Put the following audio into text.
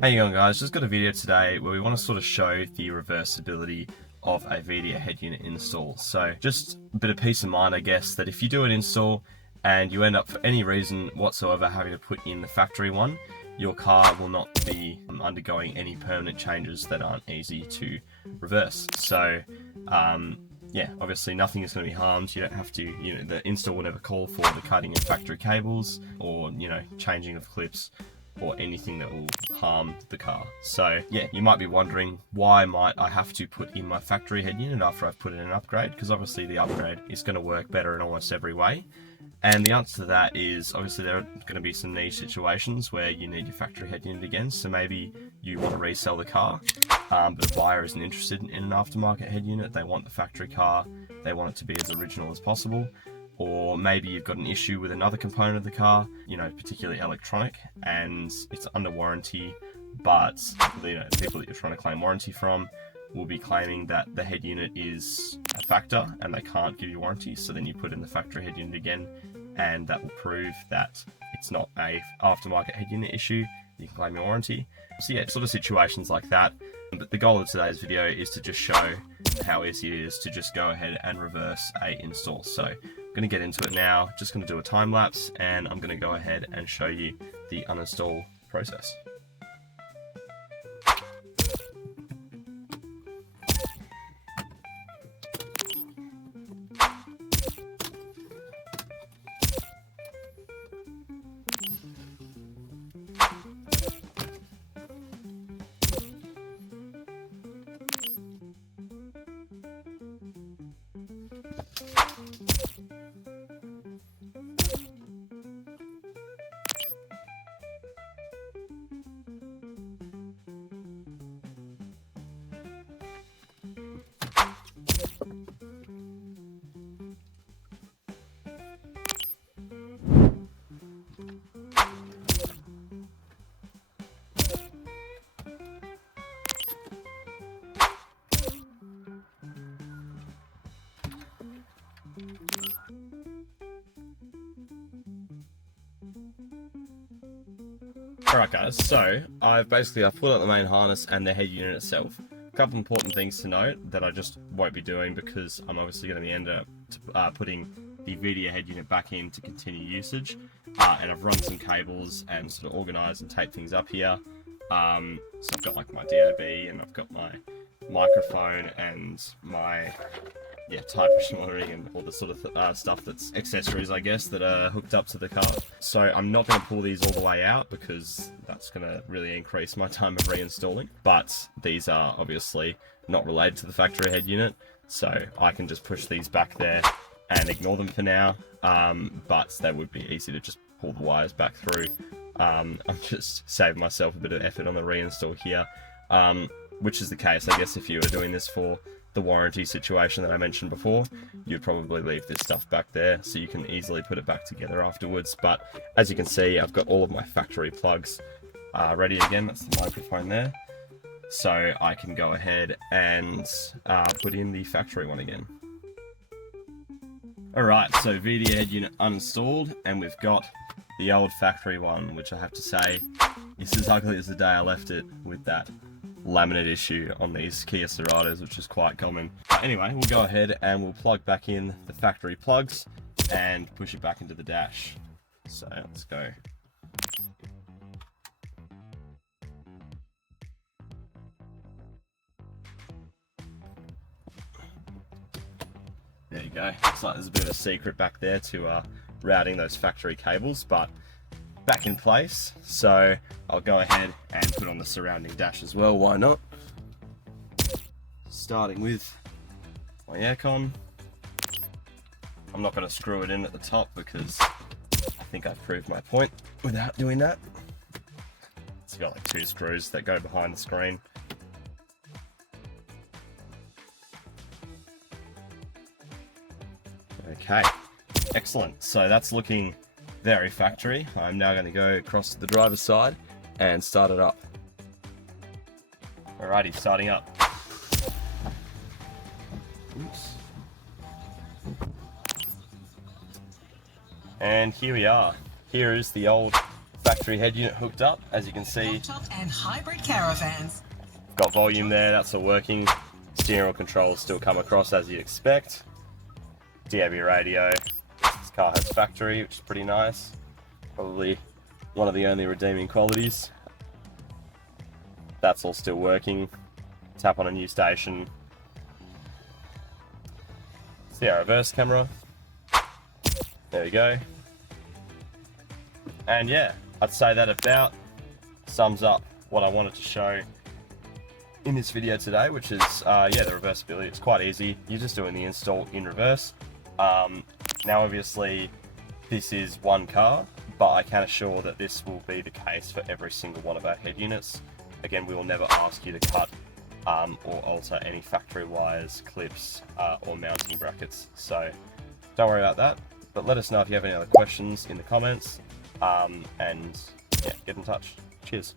How you going, guys? Just got a video today where we want to sort of show the reversibility of a Vhedia head unit install. So just a bit of peace of mind, I guess, that if you do an install and you end up for any reason whatsoever having to put in the factory one, your car will not be undergoing any permanent changes that aren't easy to reverse. So yeah, obviously nothing is going to be harmed. You don't have to, the install will never call for the cutting of factory cables or, changing of clips or anything that will harm the car. So yeah, you might be wondering, why might I have to put in my factory head unit after I've put in an upgrade? Because obviously the upgrade is going to work better in almost every way. And the answer to that is, obviously there are going to be some niche situations where you need your factory head unit again. So maybe you want to resell the car, but a buyer isn't interested in an aftermarket head unit. They want the factory car. They want it to be as original as possible. Or maybe you've got an issue with another component of the car, particularly electronic, and it's under warranty, but the people that you're trying to claim warranty from will be claiming that the head unit is a factor and they can't give you warranty. So then you put in the factory head unit again, and that will prove that it's not a aftermarket head unit issue. You can claim your warranty. So yeah, sort of situations like that. But the goal of today's video is to just show how easy it is to just go ahead and reverse a install. So I'm going to get into it now. Just going to do a time lapse, and I'm going to go ahead and show you the uninstall process. Alright guys, so I've pulled out the main harness and the head unit itself. A couple important things to note that I just won't be doing because I'm obviously going to end up putting the Vhedia head unit back in to continue usage. And I've run some cables and sort of organised and taped things up here. So I've got like my DOB and I've got my microphone and my type monitoring and all the sort of stuff that's accessories, I guess, that are hooked up to the car. So I'm not going to pull these all the way out because that's going to really increase my time of reinstalling. But these are obviously not related to the factory head unit, so I can just push these back there and ignore them for now. But they would be easy to just pull the wires back through. I'm just saving myself a bit of effort on the reinstall here, which is the case, I guess, if you were doing this for the warranty situation that I mentioned before. You'd probably leave this stuff back there so you can easily put it back together afterwards. But as you can see, I've got all of my factory plugs ready again. That's the microphone there. So I can go ahead and put in the factory one again. Alright, so Vhedia head unit uninstalled, and we've got the old factory one, which I have to say is as ugly as the day I left it, with that laminate issue on these Kia Ceratos, which is quite common. But anyway, we'll go ahead and we'll plug back in the factory plugs and push it back into the dash. So let's go. There you go. Looks like there's a bit of a secret back there to routing those factory cables, but back in place. So I'll go ahead and put on the surrounding dash as well, why not? Starting with my aircon. I'm not going to screw it in at the top because I think I've proved my point without doing that. It's got like 2 screws that go behind the screen. Okay, excellent. So that's looking very factory. I'm now going to go across to the driver's side and start it up. Alrighty, starting up. Oops. And here we are. Here is the old factory head unit hooked up, as you can see. Laptop and hybrid caravans. Got volume there, that's all working. Steering wheel controls still come across as you expect. DAB radio. This car has factory, which is pretty nice. Probably one of the only redeeming qualities. That's all still working. Tap on a new station. See our reverse camera. There we go. And yeah, I'd say that about sums up what I wanted to show in this video today, which is yeah, the reversibility. It's quite easy. You're just doing the install in reverse. Now obviously this is one car, but I can assure that this will be the case for every single one of our head units. Again, we will never ask you to cut or alter any factory wires, clips, or mounting brackets. So don't worry about that, but let us know if you have any other questions in the comments, and yeah, get in touch. Cheers.